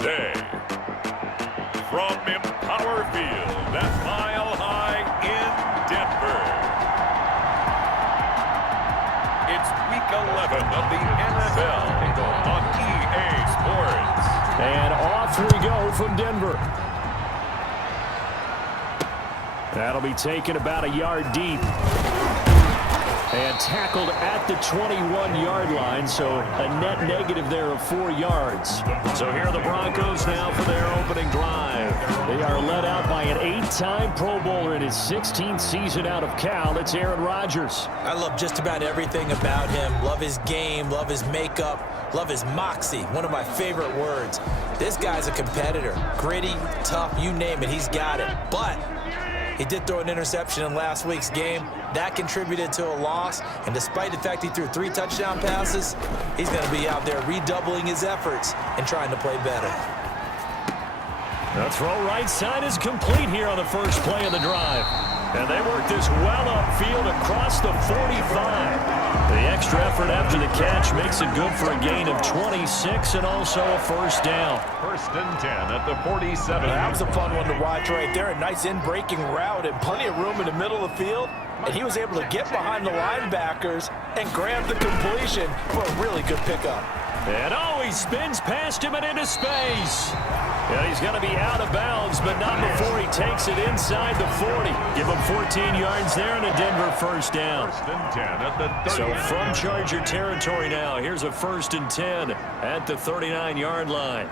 today. From Empower Field at Mile High in Denver. It's Week 11 of the NFL on EA Sports. And off we go from Denver. That'll be taken about a yard deep. And tackled at the 21-yard line, so a net negative there of 4 yards. So here are the Broncos now for their opening drive. They are led out by an 8-time Pro Bowler in his 16th season out of Cal. It's Aaron Rodgers. I love just about everything about him. Love his game, love his makeup, love his moxie, one of my favorite words. This guy's a competitor. Gritty, tough, you name it, he's got it. But he did throw an interception in last week's game. That contributed to a loss. And despite the fact he threw 3 touchdown passes, he's going to be out there redoubling his efforts and trying to play better. The throw right side is complete here on the first play of the drive. And they work this well upfield across the 45. The extra effort after the catch makes it good for a gain of 26 and also a first down. First and 10 at the 47. That was a fun one to watch right there. A nice in-breaking route and plenty of room in the middle of the field. And he was able to get behind the linebackers and grab the completion for a really good pickup. And he spins past him and into space. Yeah, he's going to be out of bounds, but not before he takes it inside the 40. Give him 14 yards there and a Denver first down. First and 10 at the 30. So from Charger territory now, here's a first and 10 at the 39-yard line.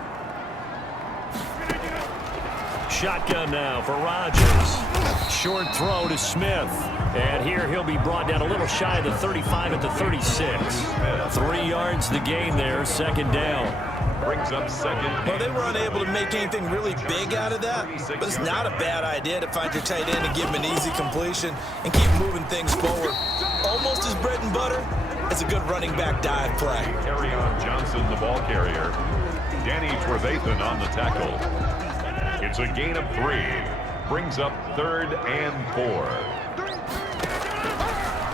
Shotgun now for Rodgers. Short throw to Smith. And here he'll be brought down a little shy of the 35 at the 36. 3 yards the gain there, second down. Brings up second. Well, they were unable to make anything really big out of that, but it's not a bad idea to find your tight end and give him an easy completion and keep moving things forward. Almost as bread and butter as a good running back dive play. Kerryon Johnson, the ball carrier. Danny Trevathan on the tackle. It's a gain of 3. Brings up 3rd and 4.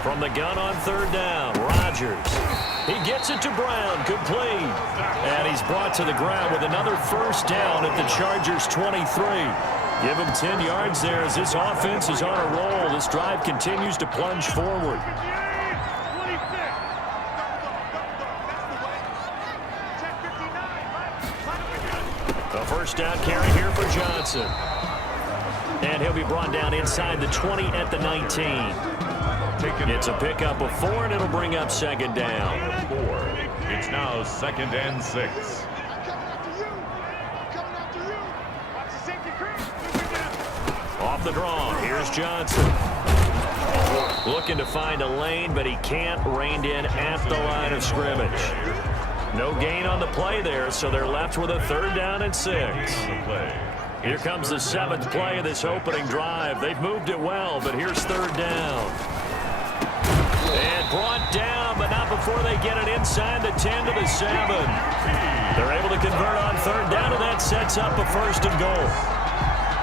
From the gun on 3rd down, Rodgers. He gets it to Brown, complete. And he's brought to the ground with another first down at the Chargers' 23. Give him 10 yards there as this offense is on a roll. This drive continues to plunge forward. The first down carry here for Johnson. And he'll be brought down inside the 20 at the 19. It's a pickup of 4, and it'll bring up second down. 4. It's now 2nd and 6. Off the draw, here's Johnson. Looking to find a lane, but he can't. Reined in at the line of scrimmage. No gain on the play there, so they're left with a 3rd down and 6. Here comes the 7th play of this opening drive. They've moved it well, but here's 3rd down. And brought down, but not before they get it inside the 10 to the 7. They're able to convert on 3rd down, and that sets up a 1st and goal.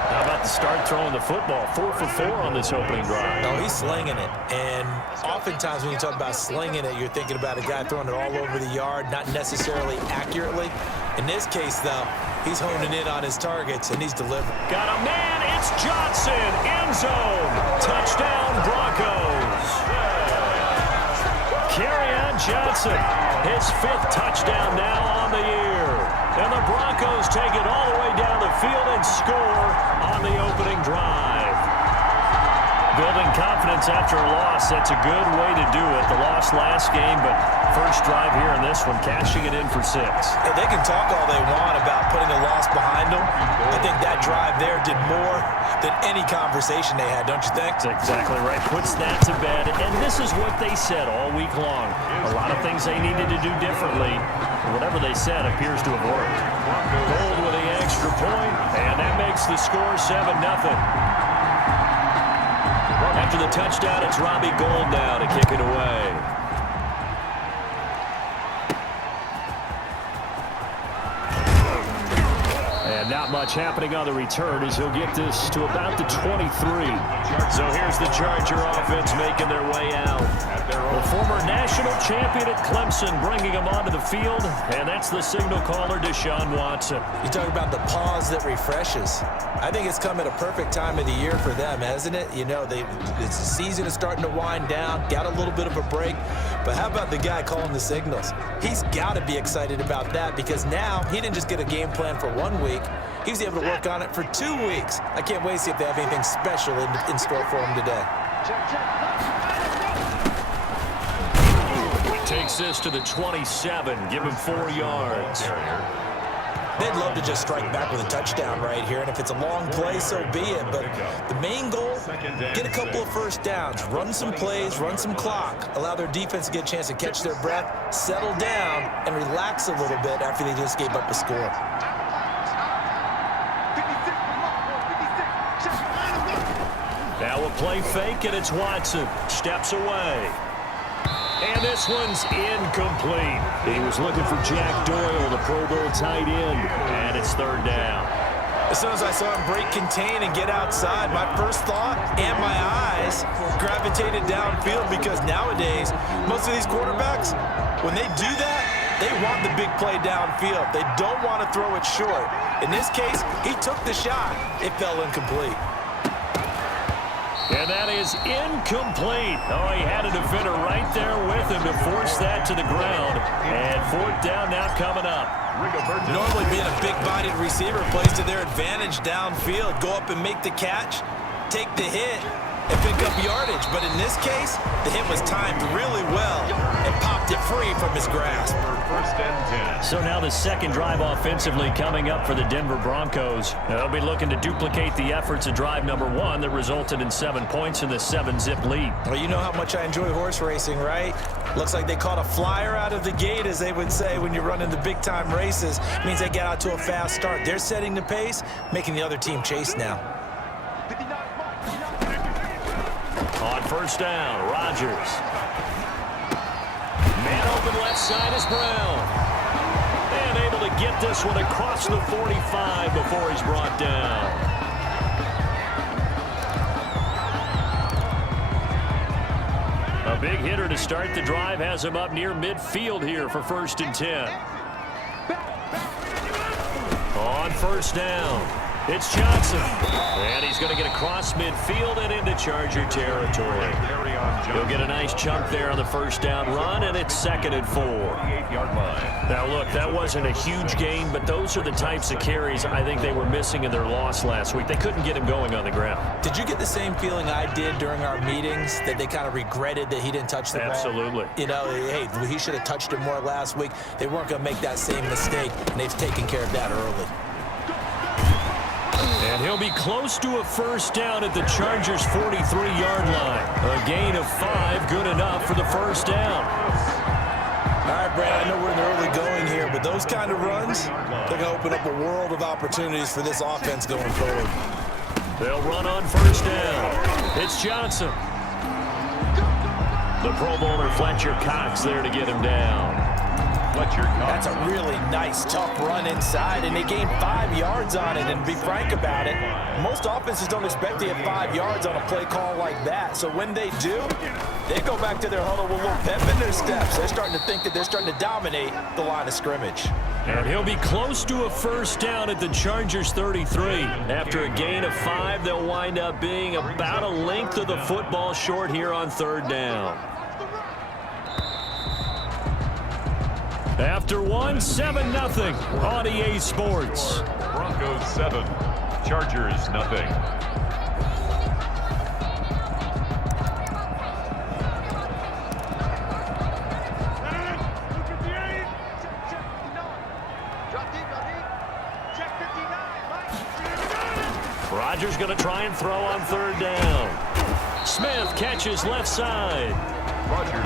How about the start throwing the football? 4 for 4 on this opening drive. No, he's slinging it. And oftentimes when you talk about slinging it, you're thinking about a guy throwing it all over the yard, not necessarily accurately. In this case, though, he's honing in on his targets, and he's delivering. Got a man. It's Johnson. End zone. Touchdown, Broncos. Kerryon Johnson, his 5th touchdown now on the year. And the Broncos take it all the way down the field and score on the opening drive. Building confidence after a loss, that's a good way to do it. The loss last game, but first drive here in this one, cashing it in for 6. Hey, they can talk all they want about putting a loss behind them. I think that drive there did more than any conversation they had, don't you think? That's exactly right. Puts that to bed. And this is what they said all week long. A lot of things they needed to do differently. Whatever they said appears to have worked. Gold with the extra point, and that makes the score 7-0. After the touchdown, it's Robbie Gould now to kick it away. And not much happening on the return as he'll get this to about the 23. So here's the Charger offense making their way out. The former national champion at Clemson bringing him onto the field, and that's the signal caller, Deshaun Watson. You talk about the pause that refreshes. I think it's come at a perfect time of the year for them, hasn't it? You know, the season is starting to wind down, got a little bit of a break. But how about the guy calling the signals? He's got to be excited about that because now he didn't just get a game plan for 1 week. He was able to work on it for 2 weeks. I can't wait to see if they have anything special in store for him today. Takes this to the 27, give him 4 yards. They'd love to just strike back with a touchdown right here, and if it's a long play, so be it. But the main goal, get a couple of first downs, run some plays, run some clock, allow their defense to get a chance to catch their breath, settle down, and relax a little bit after they just gave up a score. Now a play fake, and it's Watson. Steps away. And this one's incomplete. He was looking for Jack Doyle, the Pro Bowl tight end, and it's 3rd down. As soon as I saw him break contain and get outside, my first thought and my eyes gravitated downfield because nowadays, most of these quarterbacks, when they do that, they want the big play downfield. They don't want to throw it short. In this case, he took the shot. It fell incomplete. And that is incomplete. Oh, he had a defender right there with him to force that to the ground. And 4th down now coming up. Normally being a big-bodied receiver plays to their advantage downfield. Go up and make the catch, take the hit, and pick up yardage. But in this case, the hit was timed really well and popped it free from his grasp. 1st and 10. So now the second drive offensively coming up for the Denver Broncos. They'll be looking to duplicate the efforts of drive number 1 that resulted in 7 points in the 7-zip lead. Well, you know how much I enjoy horse racing, right? Looks like they caught a flyer out of the gate, as they would say when you're running the big-time races. It means they get out to a fast start. They're setting the pace, making the other team chase now. On 1st down, Rodgers. Man open left side is Brown. And able to get this one across the 45 before he's brought down. A big hitter to start the drive has him up near midfield here for 1st and 10. On 1st down. It's Johnson, and he's going to get across midfield and into Charger territory. He'll get a nice chunk there on the 1st down run, and it's 2nd and 4. Now, look, that wasn't a huge gain, but those are the types of carries I think they were missing in their loss last week. They couldn't get him going on the ground. Did you get the same feeling I did during our meetings, that they kind of regretted that he didn't touch the ball? Absolutely. You know, hey, he should have touched it more last week. They weren't going to make that same mistake, and they've taken care of that early. And he'll be close to a 1st down at the Chargers' 43-yard line. A gain of 5, good enough for the 1st down. All right, Brad, I know we're in the early going here, but those kind of runs, they're going to open up a world of opportunities for this offense going forward. They'll run on 1st down. It's Johnson. The Pro Bowler Fletcher Cox there to get him down. That's a really nice, tough run inside, and they gained 5 yards on it. And to be frank about it, most offenses don't expect to get 5 yards on a play call like that. So when they do, they go back to their huddle with a little pep in their steps. They're starting to think that they're starting to dominate the line of scrimmage. And he'll be close to a 1st down at the Chargers' 33. After a gain of 5, they'll wind up being about a length of the football short here on 3rd down. After 1, 7-0 on EA Sports. Broncos 7, Chargers nothing. Rodgers going to try and throw on 3rd down. Smith catches left side.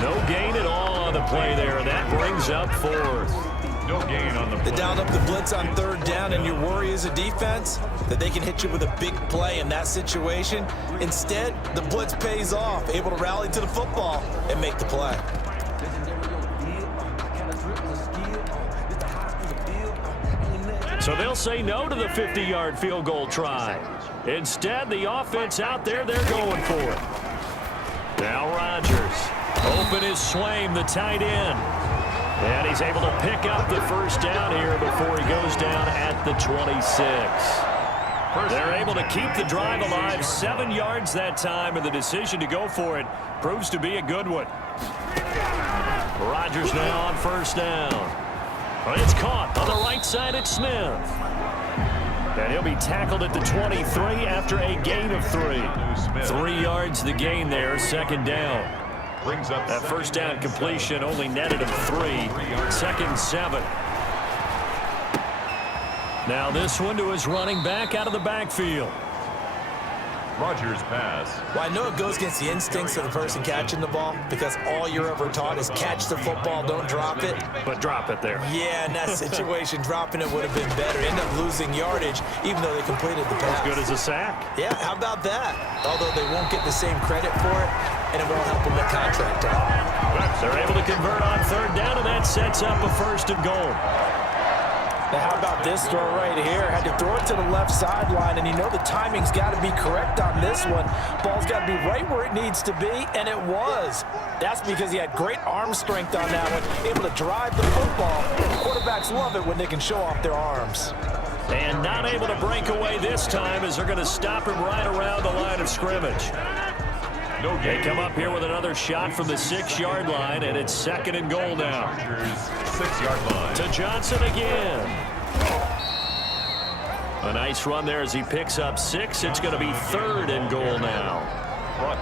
No gain at all on the play there. That brings up 4th. No gain on the play. They dialed up the blitz on 3rd down, and your worry as a defense that they can hit you with a big play in that situation. Instead, the blitz pays off, able to rally to the football and make the play. So they'll say no to the 50-yard field goal try. Instead, the offense out there, they're going for it. Now Rodgers. Open is Swaim, the tight end. And he's able to pick up the first down here before he goes down at the 26. They're able to keep the drive alive, 7 yards that time, and the decision to go for it proves to be a good one. Rodgers now on first down. But it's caught on the right side at Smith. And he'll be tackled at the 23 after a gain of 3. 3 yards the gain there, second down. That first down completion only netted him 3. 2nd and 7. Now this one to his running back out of the backfield. Rodgers pass. Well, I know it goes against the instincts of the person catching the ball because all you're ever taught is catch the football, don't drop it. But drop it there. Yeah, in that situation, dropping it would have been better. End up losing yardage, even though they completed the pass. As good as a sack. Yeah, how about that? Although they won't get the same credit for it, and it won't help them get contract time. They're able to convert on third down, and that sets up a 1st and goal. Now, how about this throw right here? Had to throw it to the left sideline, and you know the timing's got to be correct on this one. Ball's got to be right where it needs to be, and it was. That's because he had great arm strength on that one, able to drive the football. Quarterbacks love it when they can show off their arms. And not able to break away this time as they're going to stop him right around the line of scrimmage. They come up here with another shot from the 6-yard line, and it's 2nd and goal now. 6-yard line. To Johnson again. A nice run there as he picks up 6. It's going to be 3rd and goal now.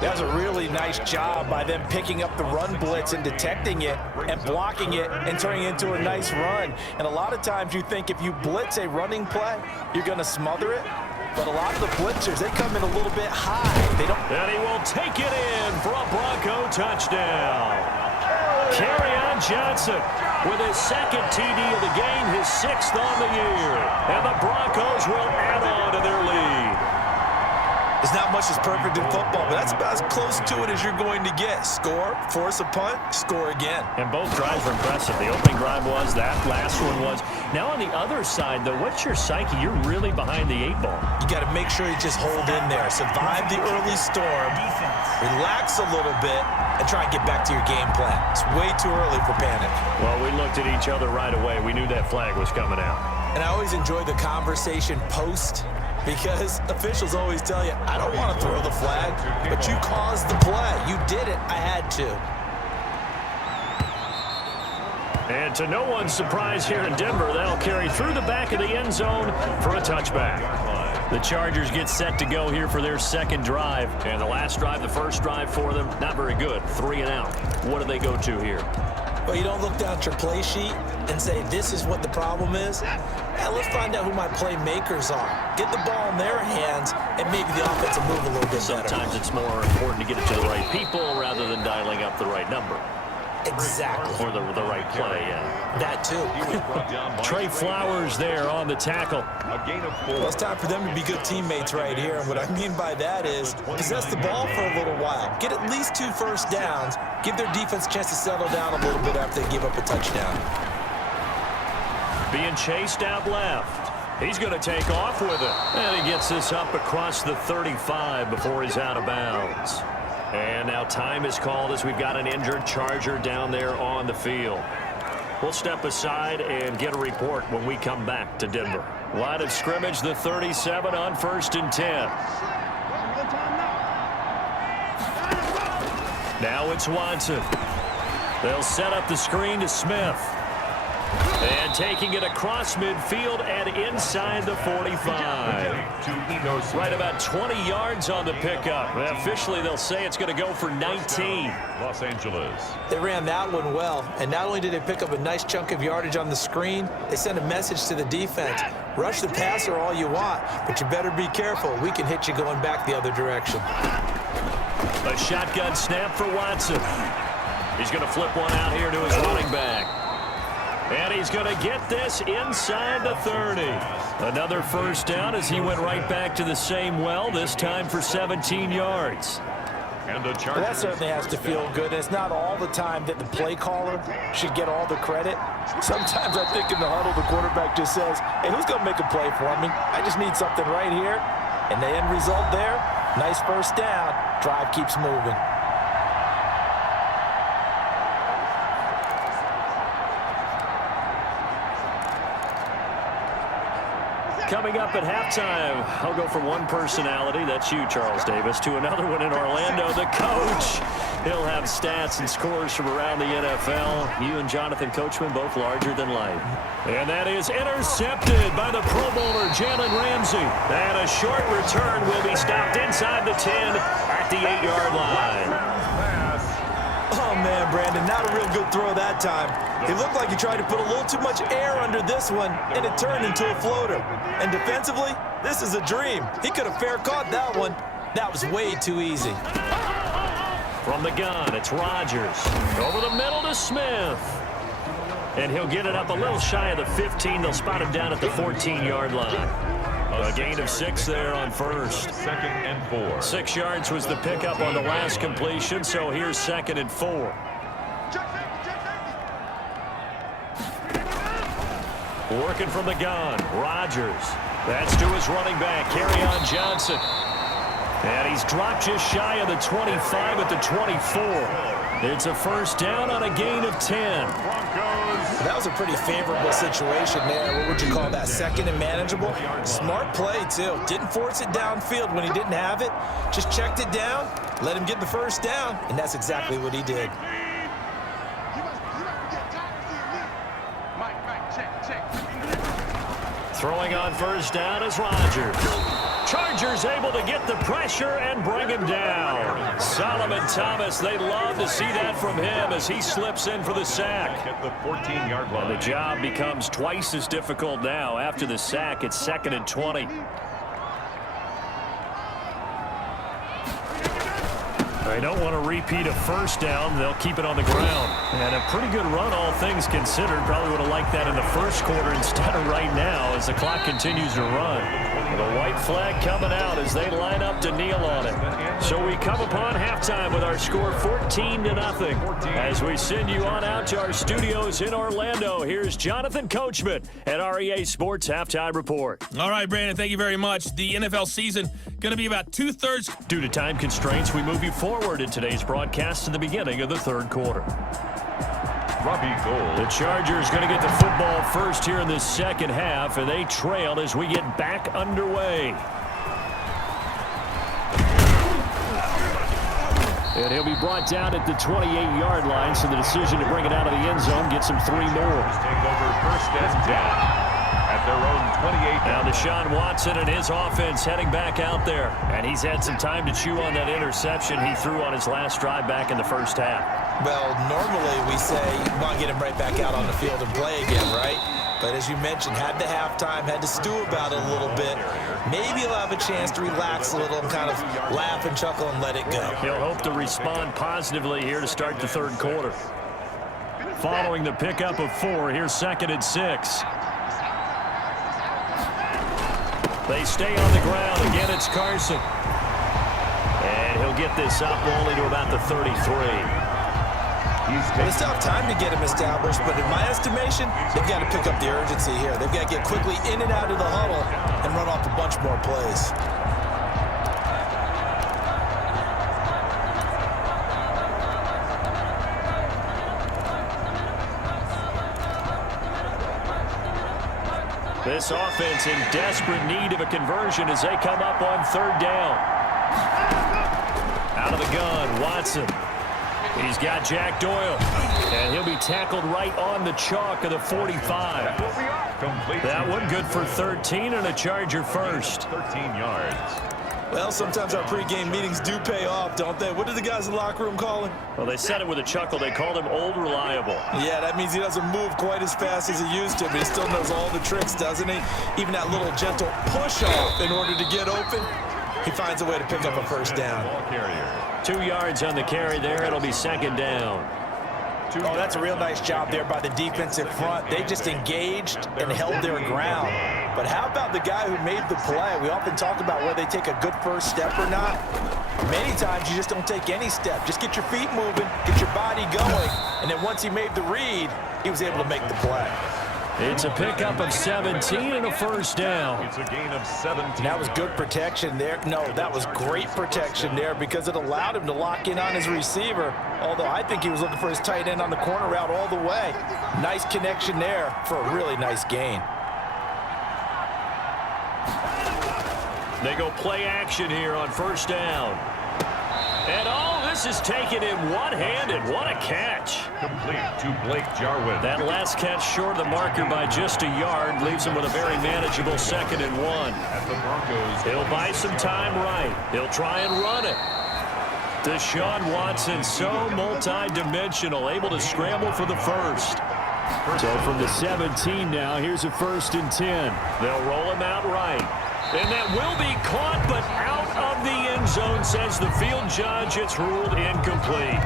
That's a really nice job by them picking up the run blitz and detecting it and blocking it and turning it into a nice run. And a lot of times you think if you blitz a running play, you're going to smother it. But a lot of the blitzers, they come in a little bit high. They don't. And he will take it in for a Bronco touchdown. Kerryon Johnson with his 2nd TD of the game, his 6th on the year. And the Broncos will add on to their lead. There's not much that's perfect in football, but that's about as close to it as you're going to get. Score, force a punt, score again. And both drives were impressive. The opening drive was, that last one was. Now on the other side, though, what's your psyche? You're really behind the 8 ball. You got to make sure you just hold in there. Survive the early storm, relax a little bit, and try and get back to your game plan. It's way too early for panic. Well, we looked at each other right away. We knew that flag was coming out. And I always enjoy the conversation post, because officials always tell you, I don't want to throw the flag, but you caused the play. You did it. I had to. And to no one's surprise here in Denver, that'll carry through the back of the end zone for a touchback. The Chargers get set to go here for their 2nd drive. And the last drive, the first drive for them, not very good. 3 and out. What do they go to here? Well, you don't look down at your play sheet and say, this is what the problem is. Now, let's find out who my playmakers are. Get the ball in their hands, and maybe the offense will move a little bit better. Sometimes it's more important to get it to the right people rather than dialing up the right number. Exactly. Or the right play, yeah. That, too. Trey Flowers there on the tackle. Well, it's time for them to be good teammates right here. And what I mean by that is possess the ball for a little while. Get at least 2 first downs. Give their defense a chance to settle down a little bit after they give up a touchdown. Being chased out left. He's going to take off with it. And he gets this up across the 35 before he's out of bounds. And now time is called as we've got an injured Charger down there on the field. We'll step aside and get a report when we come back to Denver. Line of scrimmage, the 37 on 1st and 10. Now it's Watson. They'll set up the screen to Smith. And taking it across midfield and inside the 45. Right about 20 yards on the pickup. Officially, they'll say it's going to go for 19. Los Angeles. They ran that one well, and not only did they pick up a nice chunk of yardage on the screen, they sent a message to the defense. Rush the passer all you want, but you better be careful. We can hit you going back the other direction. A shotgun snap for Watson. He's going to flip one out here to his running back. And he's going to get this inside the 30. Another first down as he went right back to the same well, this time for 17 yards. And the Well, that certainly has to feel good. And it's not all the time that the play caller should get all the credit. Sometimes I think in the huddle, the quarterback just says, hey, who's going to make a play for me? I just need something right here. And the end result there, nice first down. Drive keeps moving. Coming up at halftime, I'll go from one personality, that's you, Charles Davis, to another one in Orlando, the coach. He'll have stats and scores from around the NFL. You and Jonathan Coachman both larger than life. And that is intercepted by the Pro Bowler, Jalen Ramsey. And a short return will be stopped inside the 10 at the 8-yard line. Oh, man, Brandon, not a real good throw that time. It looked like he tried to put a little too much air under this one, and it turned into a floater. And defensively, this is a dream. He could have fair caught that one. That was way too easy. From the gun, it's Rodgers. Over the middle to Smith. And he'll get it up a little shy of the 15. They'll spot him down at the 14-yard line. A gain of 6 there on first. 2nd and 4. 6 yards was the pickup on the last completion, so here's 2nd and 4. Working from the gun, Rodgers. That's to his running back, Kerryon Johnson. And he's dropped just shy of the 25 at the 24. It's a first down on a gain of 10. That was a pretty favorable situation there. What would you call that? 2nd and manageable? Smart play, too. Didn't force it downfield when he didn't have it. Just checked it down, let him get the first down, and that's exactly what he did. Throwing on first down is Rodgers. Chargers able to get the pressure and bring him down. Solomon Thomas, they'd love to see that from him as he slips in for the sack. At the 14-yard line. And the job becomes twice as difficult now. After the sack, it's 2nd and 20. They don't want to repeat a first down. They'll keep it on the ground. And a pretty good run, all things considered. Probably would have liked that in the first quarter instead of right now as the clock continues to run. The white flag coming out as they line up to kneel on it. So we come upon halftime with our score 14-0 as we send you on out to our studios in Orlando. Here's Jonathan Coachman at REA Sports Halftime Report. All right, Brandon, thank you very much. The NFL season going to be about 2/3. Due to time constraints, we move you forward in today's broadcast to the beginning of the third quarter. Robbie Gould. The Chargers going to get the football first here in the second half, and they trail as we get back underway. And he'll be brought down at the 28-yard line, so the decision to bring it out of the end zone gets him 3 more. Take over first and 10 at their own 28. Now Deshaun Watson and his offense heading back out there, and he's had some time to chew on that interception he threw on his last drive back in the first half. Well, normally we say you want to get him right back out on the field and play again, right? But as you mentioned, had the halftime, had to stew about it a little bit. Maybe he'll have a chance to relax a little and kind of laugh and chuckle and let it go. He'll hope to respond positively here to start the third quarter. Following the pickup of 4, here's 2nd and 6. They stay on the ground. Again, it's Carson. And he'll get this up only to about the 33. It's tough time to get him established, but in my estimation, they've got to pick up the urgency here. They've got to get quickly in and out of the huddle and run off a bunch more plays. This offense in desperate need of a conversion as they come up on 3rd down. Out of the gun, Watson. He's got Jack Doyle, and he'll be tackled right on the chalk of the 45. That one good for 13 and a Charger first. 13 yards. Well, sometimes our pregame meetings do pay off, don't they? What did the guys in the locker room call him? Well, they said it with a chuckle. They called him Old Reliable. Yeah, that means he doesn't move quite as fast as he used to, but he still knows all the tricks, doesn't he? Even that little gentle push-off in order to get open, he finds a way to pick up a first down. 2 yards on the carry there. It'll be 2nd down. Oh, that's a real nice job there by the defensive front. They just engaged and held their ground. But how about the guy who made the play? We often talk about whether they take a good first step or not. Many times you just don't take any step. Just get your feet moving, get your body going, and then once he made the read, he was able to make the play. It's a pickup of 17 and a first down. It's a gain of 17. And that was good protection there. No, that was great protection there because it allowed him to lock in on his receiver, although I think he was looking for his tight end on the corner route all the way. Nice connection there for a really nice gain. They go play action here on first down. And this is taken in one-handed. What a catch. Complete to Blake Jarwin. That last catch short of the marker by just a yard leaves him with a very manageable 2nd and 1. At the Broncos. He'll buy some time right. He'll try and run it. Deshaun Watson, so multi-dimensional, able to scramble for the first. So from the 17 now, here's a 1st and 10. They'll roll him out right. And that will be caught, but out of the end zone, says the field judge. It's ruled incomplete.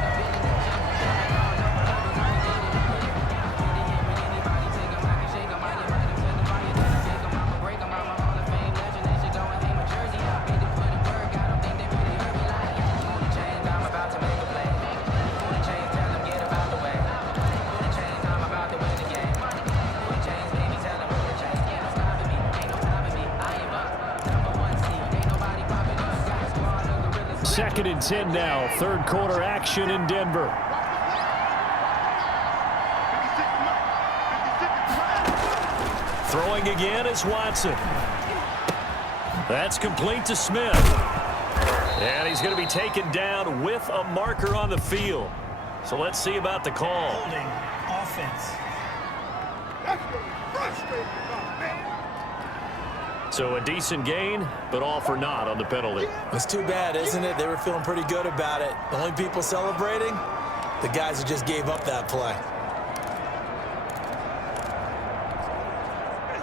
Second and 10 now. Third quarter action in Denver. Throwing again is Watson. That's complete to Smith. And he's going to be taken down with a marker on the field. So let's see about the call. Holding offense. So a decent gain, but all for naught on the penalty. It's too bad, isn't it? They were feeling pretty good about it. The only people celebrating, the guys who just gave up that play.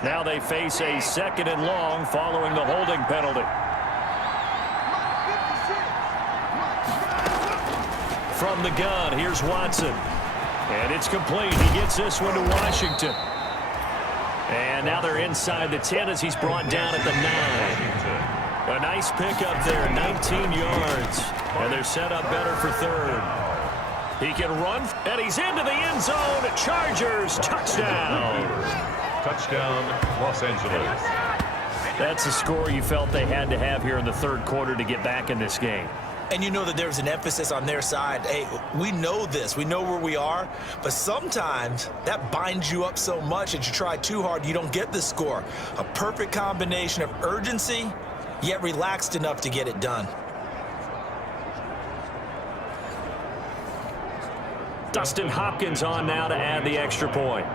Now they face a 2nd and long following the holding penalty. From the gun, here's Watson. And it's complete. He gets this one to Washington. And now they're inside the 10 as he's brought down at the 9. A nice pickup there, 19 yards. And they're set up better for 3rd. He can run, and he's into the end zone. Chargers, touchdown. Touchdown, Los Angeles. That's a score you felt they had to have here in the 3rd quarter to get back in this game. And you know that there's an emphasis on their side. Hey, we know this. We know where we are. But sometimes that binds you up so much that you try too hard, you don't get the score. A perfect combination of urgency, yet relaxed enough to get it done. Dustin Hopkins on now to add the extra point.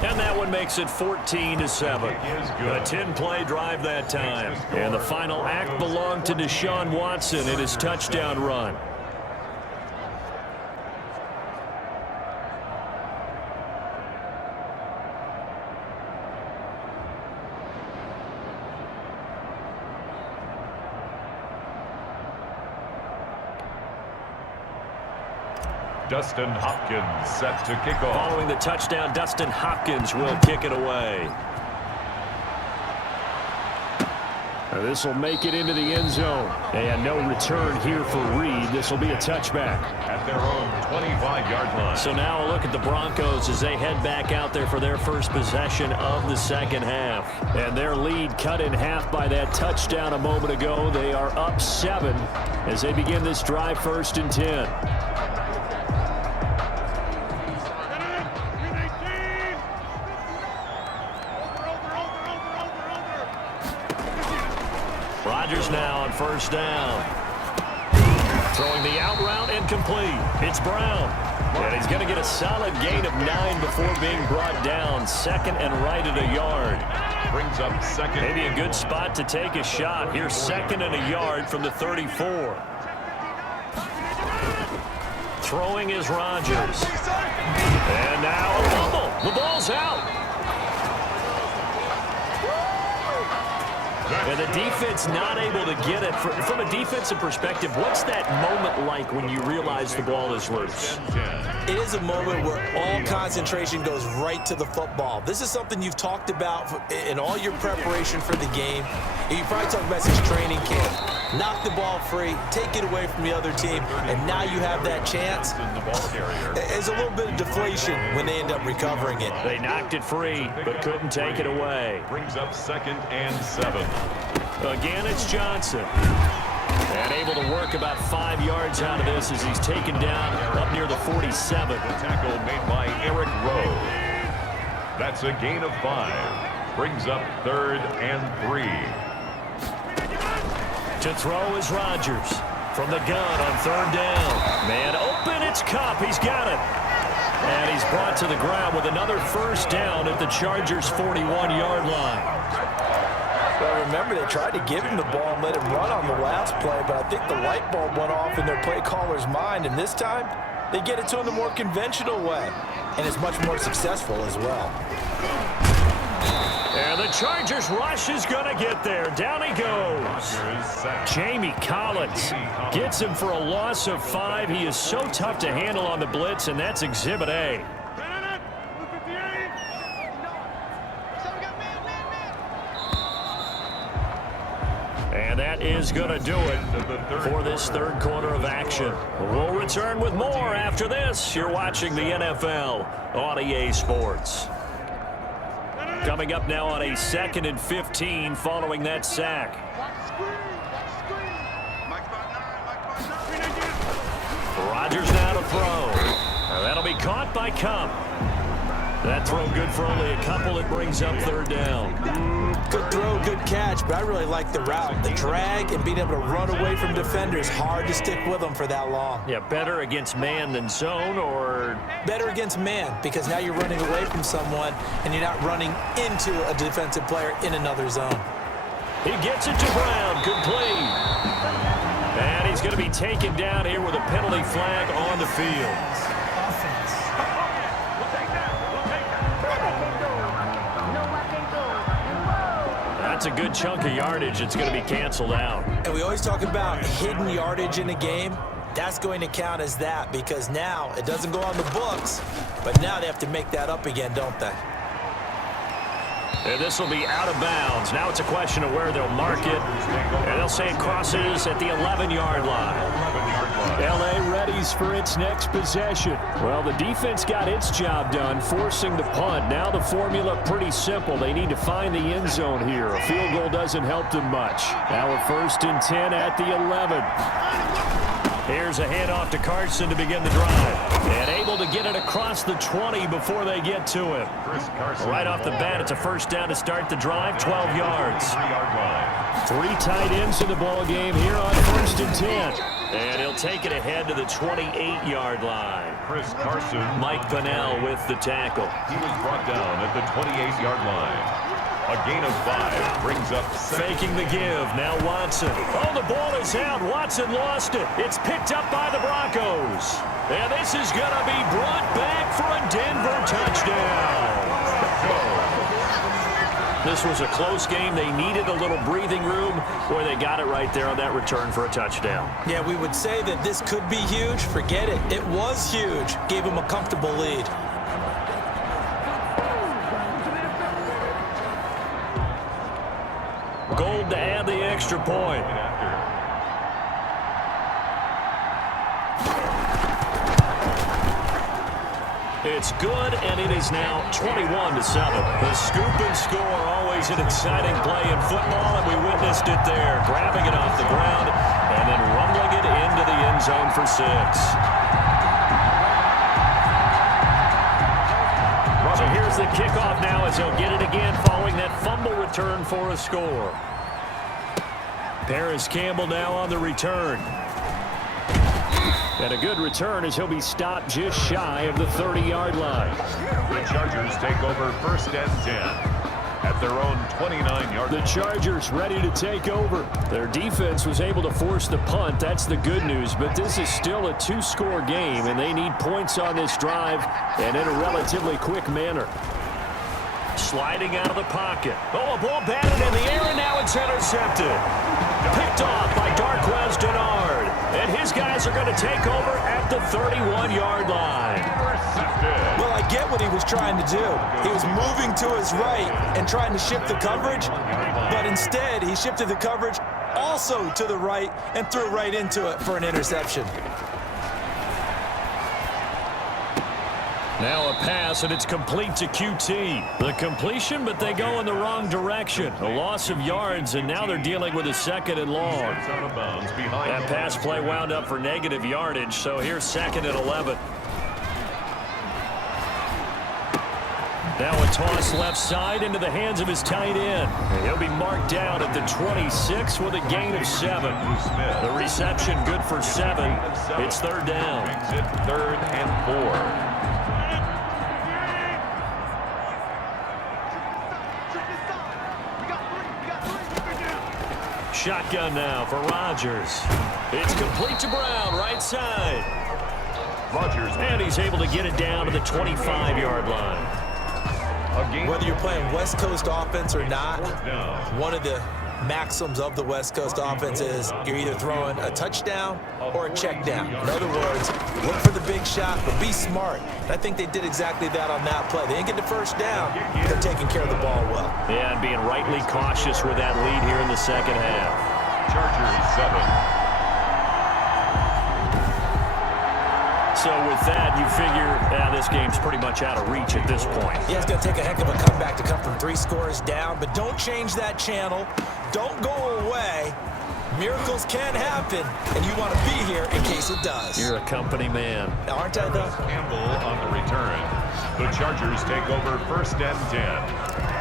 And that one makes it 14-7. A 10-play drive that time. And the final act belonged to Deshaun Watson in his touchdown run. Dustin Hopkins set to kick off. Following the touchdown, Dustin Hopkins will kick it away. This will make it into the end zone. And no return here for Reed. This will be a touchback. At their own 25-yard line. So now a look at the Broncos as they head back out there for their first possession of the 2nd half. And their lead cut in half by that touchdown a moment ago. They are up 7 as they begin this drive 1st and 10. Rodgers now on 1st down. Throwing the out route incomplete. It's Brown. And he's going to get a solid gain of 9 before being brought down. 2nd and right at a yard. Brings up 2nd. Maybe a good spot to take a shot. Here's 2nd and a yard from the 34. Throwing is Rodgers. And now a fumble. The ball's out. And the defense not able to get it. From a defensive perspective, what's that moment like when you realize the ball is loose? It is a moment where all concentration goes right to the football. This is something you've talked about in all your preparation for the game. You probably talked about since training camp. Knock the ball free, take it away from the other team, and now you have that chance. There's a little bit of deflation when they end up recovering it. They knocked it free, but couldn't take it away. Brings up 2nd and 7. Again, it's Johnson. And able to work about 5 yards out of this as he's taken down up near the 47. The tackle made by Eric Rowe. That's a gain of 5. Brings up 3rd and 3. To throw is Rodgers. From the gun on 3rd down. Man open, it's Kupp. He's got it. And he's brought to the ground with another 1st down at the Chargers' 41-yard line. Well, remember, they tried to give him the ball and let him run on the last play, but I think the light bulb went off in their play caller's mind, and this time they get it to him the more conventional way, and it's much more successful as well. And the Chargers rush is going to get there. Down he goes. Jamie Collins gets him for a loss of 5. He is so tough to handle on the blitz, and that's Exhibit A. And that is going to do it for this 3rd quarter of action. We'll return with more after this. You're watching the NFL on EA Sports. Coming up now on a 2nd and 15 following that sack. Rodgers now to throw. That'll be caught by Kupp. That throw good for only a couple. It brings up 3rd down. Good throw, good catch, but I really like the route. The drag and being able to run away from defenders, hard to stick with them for that long. Yeah, better against man than zone, or? Better against man, because now you're running away from someone and you're not running into a defensive player in another zone. He gets it to Brown, complete. And he's going to be taken down here with a penalty flag on the field. That's a good chunk of yardage. It's going to be canceled out. And we always talk about hidden yardage in a game. That's going to count as that, because now it doesn't go on the books, but now they have to make that up again, don't they? And this will be out of bounds. Now it's a question of where they'll mark it. And they'll say it crosses at the 11-yard line. L.A. readies for its next possession. Well, the defense got its job done, forcing the punt. Now the formula pretty simple. They need to find the end zone here. A field goal doesn't help them much. Now a 1st and 10 at the 11. Here's a handoff to Carson to begin the drive. And able to get it across the 20 before they get to him. Right off the bat, it's a 1st down to start the drive, 12 yards. 3 tight ends in the ball game here on 1st and 10. And he'll take it ahead to the 28-yard line. Chris Carson. Mike Pennell with the tackle. He was brought down at the 28-yard line. A gain of 5 brings up 7. Faking the give. Now Watson. Oh, the ball is out. Watson lost it. It's picked up by the Broncos. And this is going to be brought back for a Denver touchdown. This was a close game. They needed a little breathing room. Boy, they got it right there on that return for a touchdown. Yeah, we would say that this could be huge. Forget it. It was huge. Gave them a comfortable lead. Gold to add the extra point. It's good, and it is now 21-7. The scoop and score, always an exciting play in football, and we witnessed it there. Grabbing it off the ground and then rumbling it into the end zone for 6. So here's the kickoff now as he'll get it again following that fumble return for a score. Paris Campbell now on the return. And a good return as he'll be stopped just shy of the 30-yard line. The Chargers take over 1st and 10 at their own 29-yard line. The Chargers ready to take over. Their defense was able to force the punt. That's the good news. But this is still a 2-score game, and they need points on this drive and in a relatively quick manner. sliding out of the pocket. Oh, a ball batted in the air, and now it's intercepted. Picked off by Darquez Dennard. And his guys are going to take over at the 31-yard line. Well, I get what he was trying to do. He was moving to his right and trying to shift the coverage, but instead he shifted the coverage also to the right and threw right into it for an interception. Now a pass, and it's complete to QT. The completion, but they go in the wrong direction. A loss of yards, and now they're dealing with a 2nd and long. That pass play wound up for negative yardage, so here's 2nd and 11. Now a toss left side into the hands of his tight end. And he'll be marked down at the 26 with a gain of 7. The reception good for 7. It's 3rd down. 3rd and 4. Shotgun now for Rodgers. It's complete to Brown, right side. Rodgers, and he's able to get it down to the 25-yard line. Whether you're playing West Coast offense or not, one of the maxims of the West Coast offense is you're either throwing a touchdown or a check down. In other words, look for the big shot, but be smart. And I think they did exactly that on that play. They didn't get the first down, but they're taking care of the ball well. Yeah, and being rightly cautious with that lead here in the 2nd half. Chargers 7. So with that, you figure this game's pretty much out of reach at this point. Yeah, it's going to take a heck of a comeback to come from 3 scores down, but don't change that channel. Don't go away. Miracles can happen, and you want to be here in case it does. You're a company man. Aren't I, though? Campbell on the return. The Chargers take over 1st and 10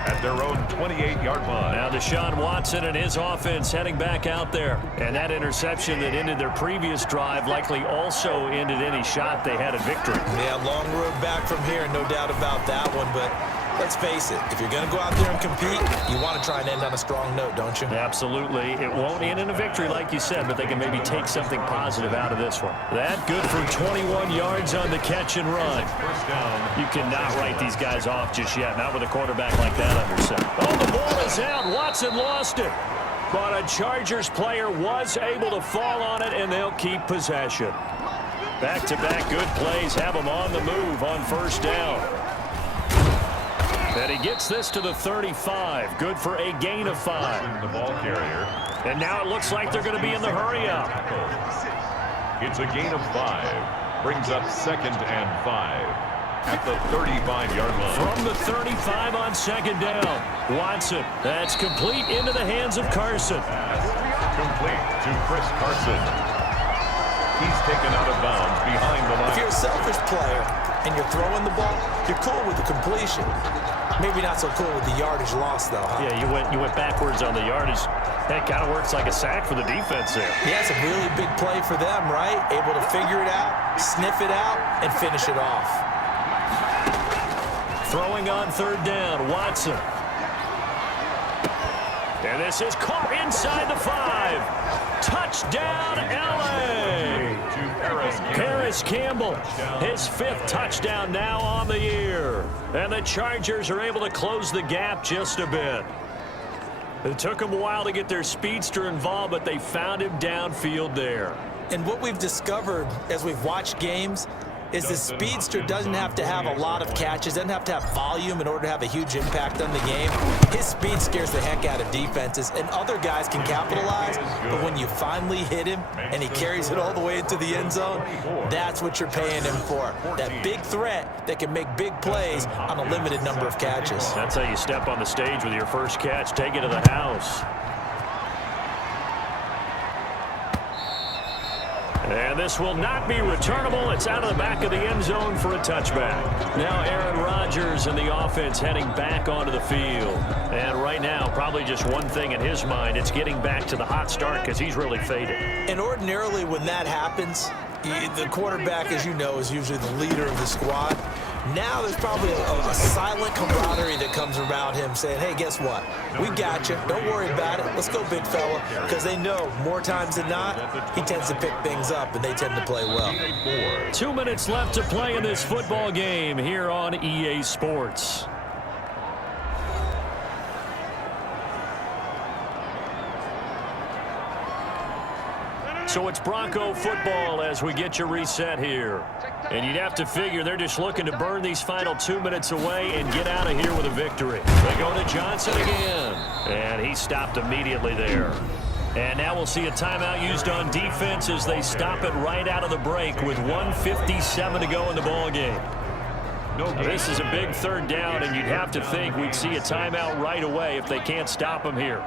at their own 28-yard line. Now Deshaun Watson and his offense heading back out there. And that interception that ended their previous drive likely also ended any shot they had at victory. Yeah, long road back from here, no doubt about that one, but let's face it, if you're going to go out there and compete, you want to try and end on a strong note, don't you? Absolutely. It won't end in a victory like you said, but they can maybe take something positive out of this one. That good for 21 yards on the catch and run. You cannot write these guys off just yet, not with a quarterback like that under center. Oh, the ball is out. Watson lost it. But a Chargers player was able to fall on it, and they'll keep possession. Back-to-back good plays have them on the move on 1st down. And he gets this to the 35. Good for a gain of 5. The ball carrier. And now it looks like they're going to be in the hurry-up. It's a gain of 5. Brings up 2nd and 5 at the 35-yard line. From the 35 on 2nd down. Watson. That's complete into the hands of Carson. Complete to Chris Carson. He's taken out of bounds behind the line. If you're a selfish player and you're throwing the ball, you're cool with the completion. Maybe not so cool with the yardage loss, though, huh? Yeah, you went backwards on the yardage. That kind of works like a sack for the defense there. Yeah, it's a really big play for them, right? Able to figure it out, sniff it out, and finish it off. Throwing on 3rd down, Watson. And this is caught inside the 5. Touchdown, L.A. Paris Campbell, his 5th touchdown now on the year. And the Chargers are able to close the gap just a bit. It took them a while to get their speedster involved, but they found him downfield there. And what we've discovered as we've watched games is the speedster doesn't have to have a lot of catches, doesn't have to have volume in order to have a huge impact on the game. His speed scares the heck out of defenses, and other guys can capitalize, but when you finally hit him and he carries it all the way into the end zone, that's what you're paying him for. That big threat that can make big plays on a limited number of catches. That's how you step on the stage with your first catch, take it to the house. And this will not be returnable. It's out of the back of the end zone for a touchback. Now Aaron Rodgers and the offense heading back onto the field. And right now, probably just one thing in his mind, it's getting back to the hot start because he's really faded. And ordinarily when that happens, the quarterback, as you know, is usually the leader of the squad. Now there's probably a silent camaraderie that comes around him saying, hey, guess what? We got you. Don't worry about it. Let's go, big fella. Because they know more times than not, he tends to pick things up, and they tend to play well. 2 minutes left to play in this football game here on EA Sports. So it's Bronco football as we get your reset here. And you'd have to figure they're just looking to burn these final 2 minutes away and get out of here with a victory. They go to Johnson again. And he stopped immediately there. And now we'll see a timeout used on defense as they stop it right out of the break with 1:57 to go in the ball game. This is a big third down, and you'd have to think we'd see a timeout right away if they can't stop him here.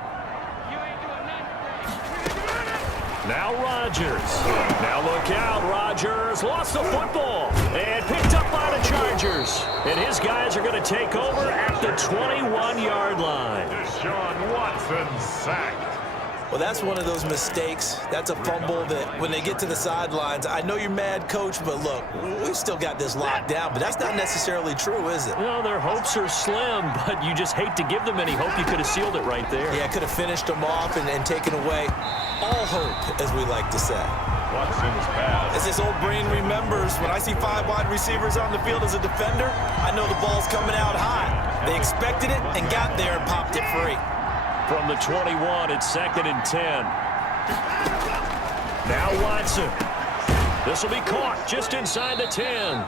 Now Rodgers. Now look out, Rodgers lost the football and picked up by the Chargers. And his guys are going to take over at the 21-yard line. Deshaun Watson sacked. Well, that's one of those mistakes. That's a fumble that when they get to the sidelines, I know you're mad, Coach, but look, we've still got this locked down. But that's not necessarily true, is it? Well, their hopes are slim, but you just hate to give them any hope. You could have sealed it right there. Yeah, could have finished them off and taken away all hope, as we like to say. Watson's pass. As this old brain remembers, when I see 5 wide receivers on the field as a defender, I know the ball's coming out high. They expected it and got there and popped it free. From the 21, it's 2nd and 10. Now Watson. This will be caught just inside the 10.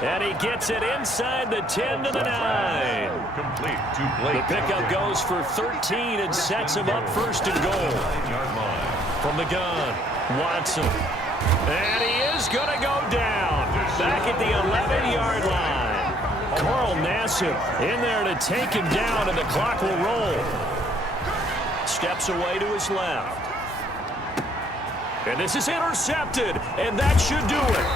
And he gets it inside the 10 to the 9. Complete to Blake. The pickup goes for 13 and sets him up 1st and goal. From the gun, Watson. And he is going to go down. Back at the 11-yard line. Carl Nassib in there to take him down, and the clock will roll. Steps away to his left. And this is intercepted, and that should do it.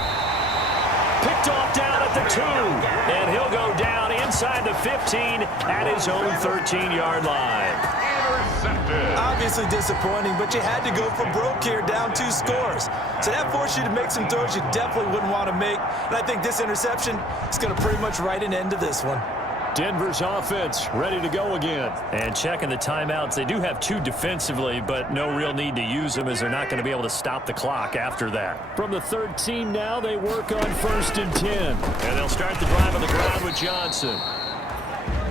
Picked off down at the 2, and he'll go down inside the 15 at his own 13-yard line. Intercepted. Obviously disappointing, but you had to go for broke here, down 2 scores. So that forced you to make some throws you definitely wouldn't want to make. And I think this interception is going to pretty much write an end to this one. Denver's offense ready to go again. And checking the timeouts, they do have 2 defensively, but no real need to use them as they're not going to be able to stop the clock after that. From the 13 now, they work on 1st and 10. And they'll start the drive on the ground with Johnson.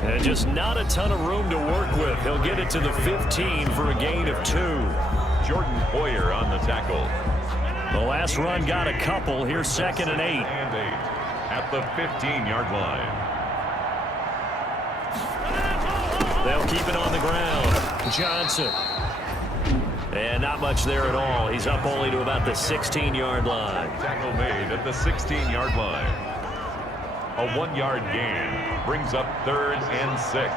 And just not a ton of room to work with. He'll get it to the 15 for a gain of 2. Jordan Poyer on the tackle. The last run got a couple. Here's 2nd and 8. And 8 at the 15-yard line. They'll keep it on the ground. Johnson. And not much there at all. He's up only to about the 16-yard line. Tackle made at the 16-yard line. A 1-yard gain brings up 3rd and 6.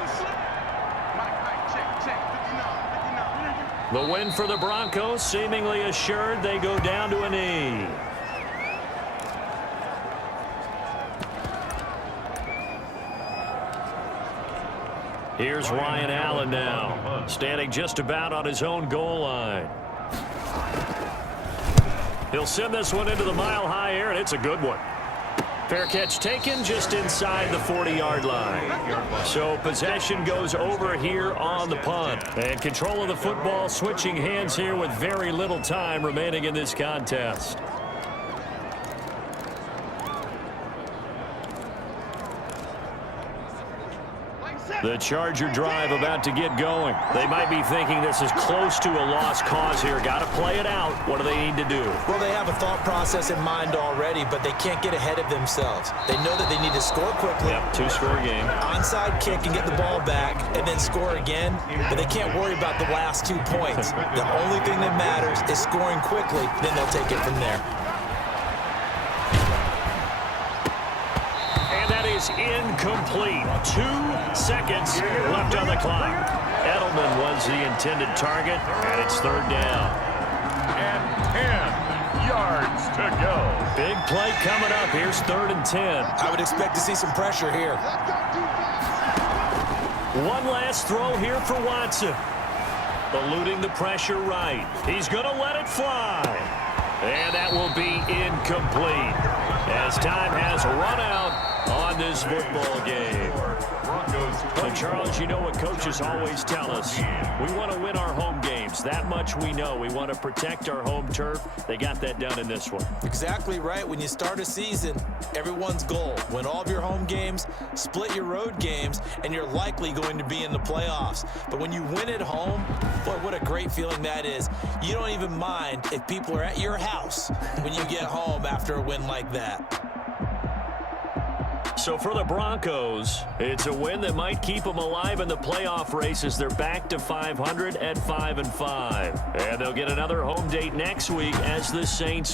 The win for the Broncos seemingly assured. They go down to a knee. Here's Ryan Allen now, standing just about on his own goal line. He'll send this one into the mile-high air, and it's a good one. Fair catch taken just inside the 40-yard line. So possession goes over here on the punt. And control of the football switching hands here with very little time remaining in this contest. The Charger drive about to get going. They might be thinking this is close to a lost cause here. Got to play it out. What do they need to do? Well, they have a thought process in mind already, but they can't get ahead of themselves. They know that they need to score quickly. Yep, 2-score game. Onside kick and get the ball back and then score again, but they can't worry about the last 2 points. The only thing that matters is scoring quickly, then they'll take it from there. Incomplete. 2 seconds left on the clock. Edelman was the intended target, and it's 3rd down. And 10 yards to go. Big play coming up. Here's 3rd and 10. I would expect to see some pressure here. One last throw here for Watson. Eluding the pressure right. He's going to let it fly. And that will be incomplete. as time has run out on this football game. But Charles, you know what coaches always tell us. We want to win our home games. That much we know. We want to protect our home turf. They got that done in this one. Exactly right. When you start a season, everyone's goal: win all of your home games, split your road games, and you're likely going to be in the playoffs. But when you win at home, boy, what a great feeling that is. You don't even mind if people are at your house when you get home after a win like that. So for the Broncos, it's a win that might keep them alive in the playoff race as they're back to 500 at 5-5. And they'll get another home date next week as the Saints